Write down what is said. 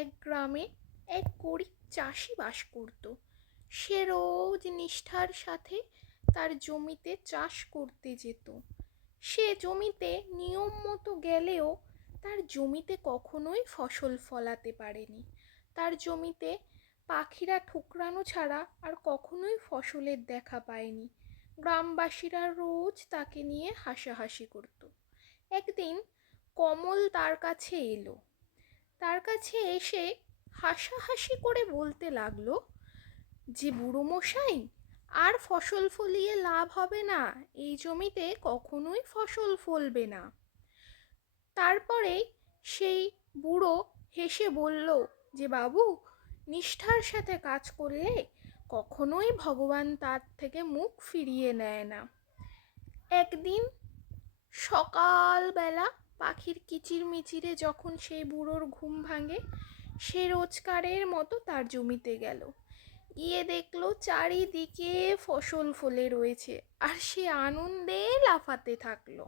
এক গ্রামে এক গরিব চাষি বাস করত। সে রোজ নিষ্ঠার সাথে তার জমিতে চাষ করতে যেত। সে জমিতে নিয়ম মতো গেলেও তার জমিতে কখনোই ফসল ফলাতে পারেনি। তার জমিতে পাখিরা ঠুকরানো ছাড়া আর কখনোই ফসলের দেখা পায়নি। গ্রামবাসীরা রোজ তাকে নিয়ে হাসাহাসি করত। একদিন কমল তার কাছে এলো। তার কাছে এসে হাসাহাসি করে বলতে লাগলো যে, বুড়ো মশাই, আর ফসল ফলিয়ে লাভ হবে না, এই জমিতে কখনোই ফসল ফলবে না। তারপরে সেই বুড়ো হেসে বলল যে, বাবু, নিষ্ঠার সাথে কাজ করলে কখনোই ভগবান তার থেকে মুখ ফিরিয়ে নেয় না। একদিন সকালবেলা পাখির কিচিরমিচিরে যখন সেই বুড়োর ঘুম ভাঙে, সে রোজকারের মতো তার জমিতে গেল। গিয়ে দেখলো চারিদিকে ফসল ফলে রয়েছে, আর সে আনন্দে লাফাতে থাকলো।